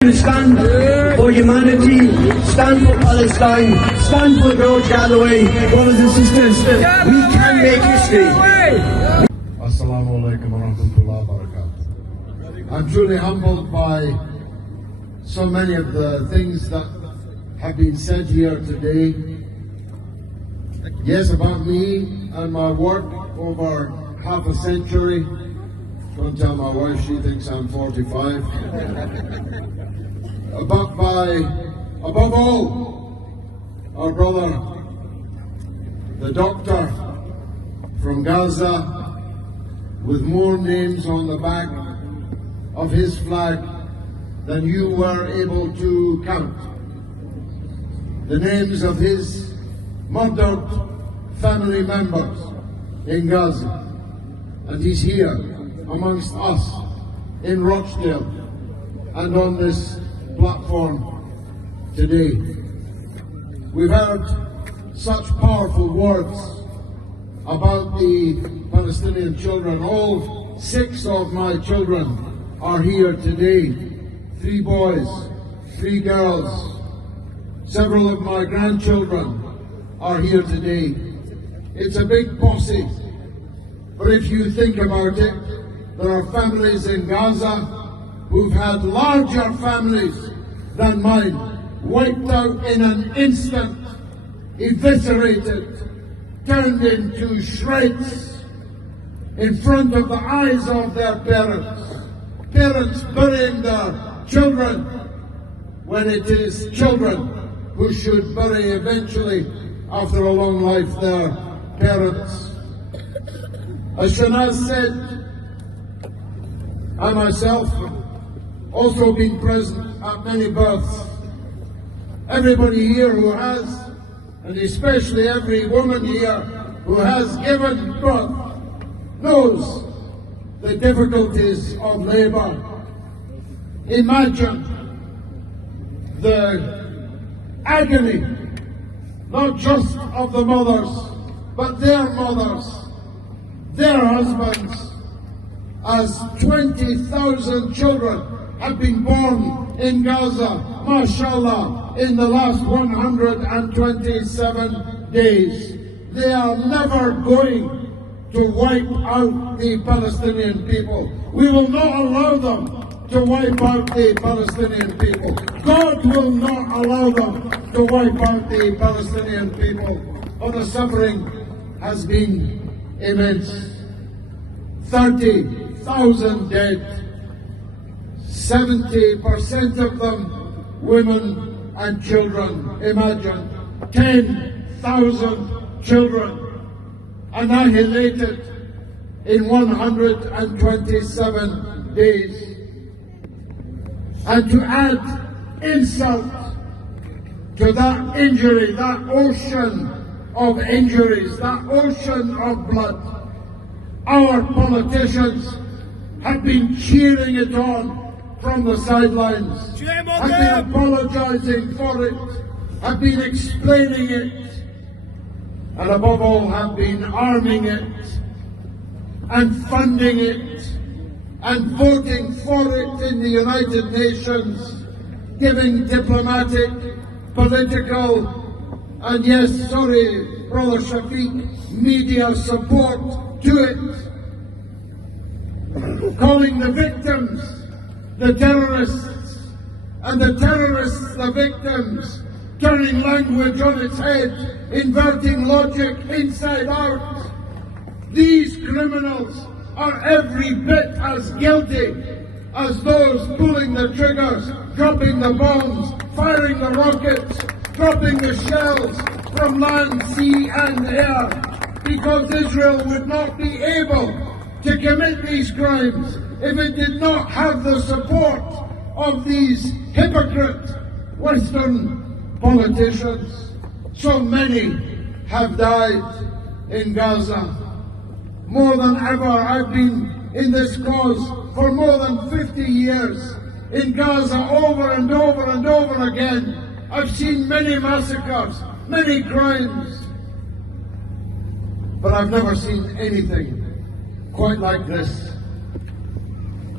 Stand for humanity, stand for Palestine, stand for George Galloway. Brothers and sisters, we can make history. Assalamu alaikum wa rahmatullahi wa barakatuh. I'm truly humbled by so many of the things that have been said here today. Yes, about me and my work over half a century. Don't tell my wife, she thinks I'm 45. Above all, our brother, the doctor from Gaza, with more names on the back of his flag than you were able to count. The names of his murdered family members in Gaza. And he's here amongst us in Rochdale and on this platform today. We've heard such powerful words about the Palestinian children. All 6 of my children are here today. 3 boys, 3 girls. Several of my grandchildren are here today. It's a big posse, but if you think about it, there are families in Gaza who've had larger families than mine, wiped out in an instant, eviscerated, turned into shreds in front of the eyes of their parents. Parents burying their children when it is children who should bury eventually, after a long life, their parents. As Shanaz said, I myself also been present at many births. Everybody here who has, and especially every woman here who has given birth, knows the difficulties of labour. Imagine the agony, not just of the mothers, but their mothers, their husbands, as 20,000 children have been born in Gaza, mashallah, in the last 127 days. They are never going to wipe out the Palestinian people. We will not allow them to wipe out the Palestinian people. God will not allow them to wipe out the Palestinian people. But the suffering has been immense. 30,000 dead. 70% of them women and children. Imagine 10,000 children annihilated in 127 days. And to add insult to that injury, that ocean of injuries, that ocean of blood, our politicians have been cheering it on from the sidelines, have been apologizing for it, have been explaining it, and above all have been arming it and funding it and voting for it in the United Nations, giving diplomatic, political, and yes, sorry, Brother Shafiq, media support to it, calling the victims the terrorists, and the terrorists the victims, turning language on its head, inverting logic inside out. These criminals are every bit as guilty as those pulling the triggers, dropping the bombs, firing the rockets, dropping the shells from land, sea and air, because Israel would not be able to commit these crimes if it did not have the support of these hypocrite Western politicians. So many have died in Gaza. More than ever, I've been in this cause for more than 50 years. In Gaza, over and over and over again, I've seen many massacres, many crimes. But I've never seen anything quite like this.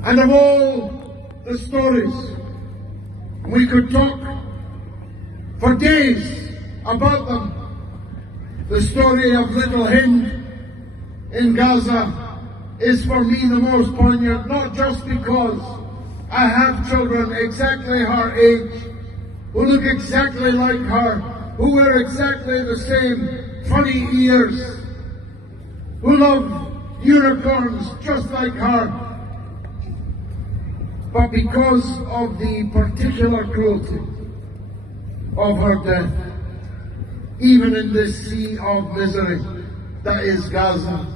And of all the stories We could talk for days about them. The story of little Hind in Gaza is for me the most poignant, not just because I have children exactly her age, who look exactly like her, who wear exactly the same funny ears, who love unicorns just like her, but because of the particular cruelty of her death, even in this sea of misery that is Gaza.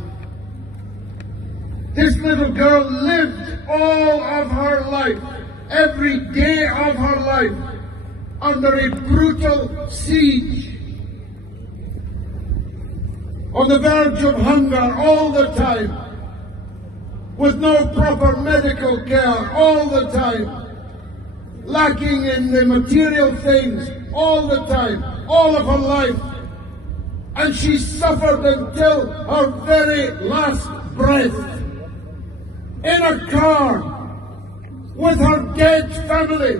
This little girl lived all of her life, every day of her life, under a brutal siege, on the verge of hunger all the time, with no proper medical care all the time, lacking in the material things all the time, all of her life. And she suffered until her very last breath, in a car, with her dead family,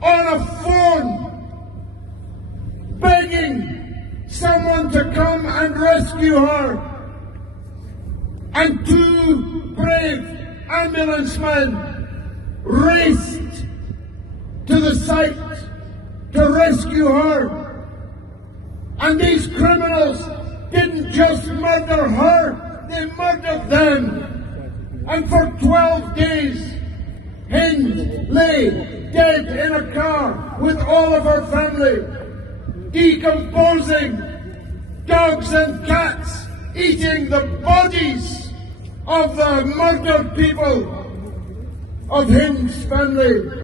on a phone, begging someone to come and rescue her. And two brave ambulance men raced to the site to rescue her. And these criminals didn't just murder her, they murdered them. And for 12 days, Hind lay dead in a car with all of her family, decomposing, dogs and cats eating the bodies of the murdered people of Hind's family.